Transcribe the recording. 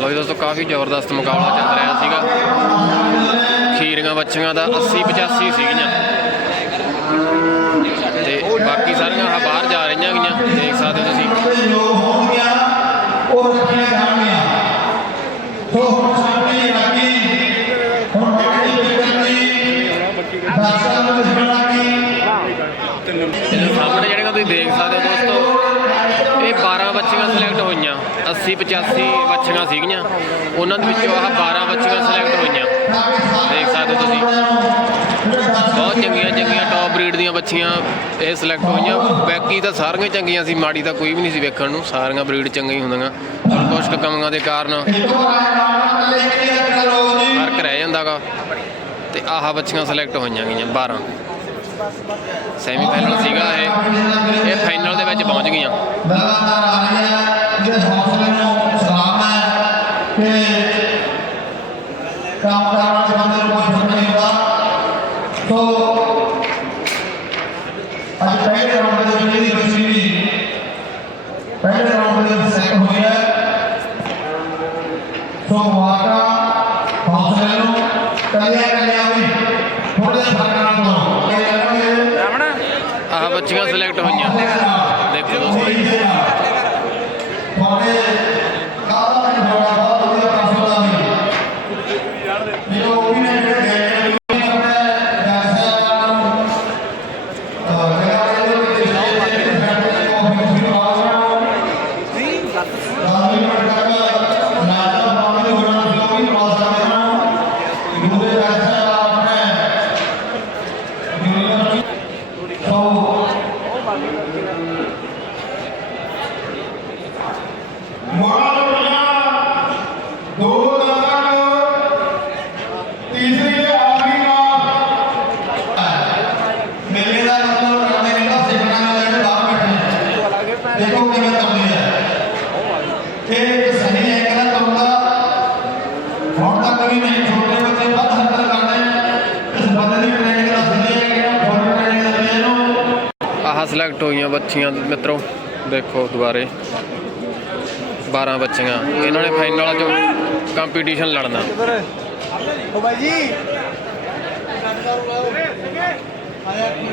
ਲੋ ਜੀ ਦੋਸਤੋ, ਕਾਫੀ ਜ਼ਬਰਦਸਤ ਮੁਕਾਬਲਾ ਚੱਲ ਰਿਹਾ ਸੀਗਾ। ਖੀਰੀਆਂ ਬੱਚੀਆਂ ਦਾ 80 85 ਸੀਗੀਆਂ। ਤੇ ਬਾਕੀ ਸਾਰੀਆਂ ਆਹ ਬਾਹਰ ਜਾ ਰਹੀਆਂ ਗਈਆਂ ਦੇਖ ਸਕਦੇ ਹੋ ਤੁਸੀਂ। ਉਹ ਰੱਖੀਆਂ ਜਾਣਗੀਆਂ ਸੋ ਸਾਹਮਣੇ ਰਾਗੀ ਹੁਣ ਬਾਕੀ ਵਿਕਰਮੀ ਦਰਸ਼ਕਾਂ ਨੂੰ ਦਿਖਣਾ ਕਿ ਸਾਹਮਣੇ ਜਿਹੜੀਆਂ ਤੁਸੀਂ ਦੇਖ ਸਕਦੇ ਹੋ ਦੋਸਤੋ ਇਹ 12 ਬੱਚੀਆਂ ਸਿਲੈਕਟ ਹੋਈਆਂ 80 85 ਬੱਚੀਆਂ ਸੀਗੀਆਂ। ਉਹਨਾਂ ਦੇ ਵਿੱਚੋਂ ਆਹ 12 ਬੱਚੀਆਂ ਸਿਲੈਕਟ ਹੋਈਆਂ। ਦੇਖ ਸਕਦੇ ਹੋ ਤੁਸੀਂ। ਬਹੁਤ ਚੰਗੀਆਂ ਚੰਗੀਆਂ ਟੌਪ ਬਰੀਡ ਦੀਆਂ ਬੱਚੀਆਂ ਇਹ ਸਿਲੈਕਟ ਹੋਈਆਂ। ਬਾਕੀ ਤਾਂ ਸਾਰੀਆਂ ਚੰਗੀਆਂ ਸੀ, ਮਾੜੀ ਤਾਂ ਕੋਈ ਵੀ ਨਹੀਂ ਸੀ ਵੇਖਣ ਨੂੰ। ਸਾਰੀਆਂ ਬਰੀਡ ਚੰਗੀਆਂ ਹੁੰਦੀਆਂ। ਪਰ ਕੁਝ ਕਮੀਆਂ ਦੇ ਕਾਰਨ ਫ਼ਰਕ ਰਹਿ ਜਾਂਦਾਗਾ। ਤੇ ਆਹ ਬੱਚੀਆਂ ਸਿਲੈਕਟ ਹੋਈਆਂ ਗਈਆਂ 12 ਸੈਮੀ ਫਾਈਨਲ ਸੀਗਾ ਇਹ। ਇਹ ਫਾਈਨਲ ਦੇ ਵਿੱਚ ਪਹੁੰਚ ਗਈਆਂ। ਹੈ ਕੰਮ ਕਰਨ ਵਾਲੇ ਬੰਦੇ ਕੋਈ ਫ਼ਰਕ ਨਹੀਂ ਹੁੰਦਾ ਸੋ ਅੱਜ ਪਹਿਲੇ ਰਾਉਂਡ ਦੇ ਵਿੱਚ ਇਹਦੀ ਬੱਚੀ ਵੀ ਪਹਿਲੇ ਰਾਉਂਡ ਦੇ ਵਿੱਚ ਸੈੱਟ ਹੋਈ ਹੈ ਸੋ ਵਾਕਾ ਹੌਸਲੇ ਨੂੰ ਕੱਲਿਆ ਕੱਲਿਆ ਵੀ ਥੋੜੇ ਫ਼ਰਕ ਨਾਲ ਕਰੋ ਆਹ ਬੱਚੀਆਂ ਸਿਲੈਕਟ ਹੋਈਆਂ ਦੇਖੋ ਦੋਸਤੋ ਤੁਹਾਡੇ ਕਾਹਦਾ ਨਹੀਂ ਹੋਣਾ ਬਹੁਤ ਵਧੀਆ ਕੰਮ ਦਾ ਵੀ ਮੇਰੇ ਉਹ ਵੀ ਨੇ ਜਿਹੜੇ ਗਏ ਨੇ ਉਹ ਵੀ ਆਪਣੇ ਵਿਅਵਸਾਇਆਂ ਨੂੰ ਅਹ ਜਗ੍ਹਾ ਦੇ ਵਿੱਚ ਜਿਹੜੇ ਜਿਹੜੇ ਫੈਕਟਰੀ ਕਾਫੀ ਵੀ ਆਉਣਾ ਨਹੀਂ ਰਾਮੀ ਮਟਕਾ ਨਾਟਾ ਬਾਬੇ ਹੋਣਾ ਜੋ ਵੀ ਪ੍ਰਵਾਸ ਕਰਦੇ ਹਨ ਦੂਰੇ ਵਿਅਵਸਾಯ ਆਪਣੇ ਯੂਨੀਵਰਸਿਟੀ ਸੋ ਮਾਲਵੀਆਂ ਦੋ ਦਸ਼ਕ ਤੀਸਰੀ ਤੇ ਆਖਰੀ ਨਾਲ ਮੇਲੇ ਦਾ ਮਤਲਬ ਕਰਦੇ ਨੇ ਤਾਂ ਸਿੱਖਣਾ ਵਾਲੇ ਜਿਹੜੇ ਬਾਹਰ ਬੈਠੇ ਨੇ ਦੇਖੋ ਕਿਵੇਂ ਕਰਦੇ ਆ ਇਹ ਇੱਕ ਸਹੀ ਐਂਗਲ ਤੁਰਦਾ ਹੁਣ ਤੱਕ ਵੀ ਨਹੀਂ ਛੋਟੇ ਬੱਚੇ ਵੱਧ ਹਰਕਤ ਕਰਦੇ ਨੇ ਇਸ ਬੰਦੇ ਦੀ ਟ੍ਰੇਨਿੰਗ ਦਾ ਸਹੀ ਹੈ ਕਿ ਫੁੱਲ ਟ੍ਰੇਨਿੰਗ ਦਾ ਇਹਨੂੰ ਆਹ ਸਿਲੈਕਟ ਹੋਈਆਂ ਬੱਚੀਆਂ ਮਿੱਤਰੋ ਦੇਖੋ ਦੁਬਾਰੇ। 12 ਬੱਚੀਆਂ ਇਹਨਾਂ ਨੇ ਫਾਈਨਲ 'ਚ ਕੰਪੀਟੀਸ਼ਨ ਲੜਨਾ। ਓ ਬਾਈ ਜੀ। ਆਇਆ ਕੀ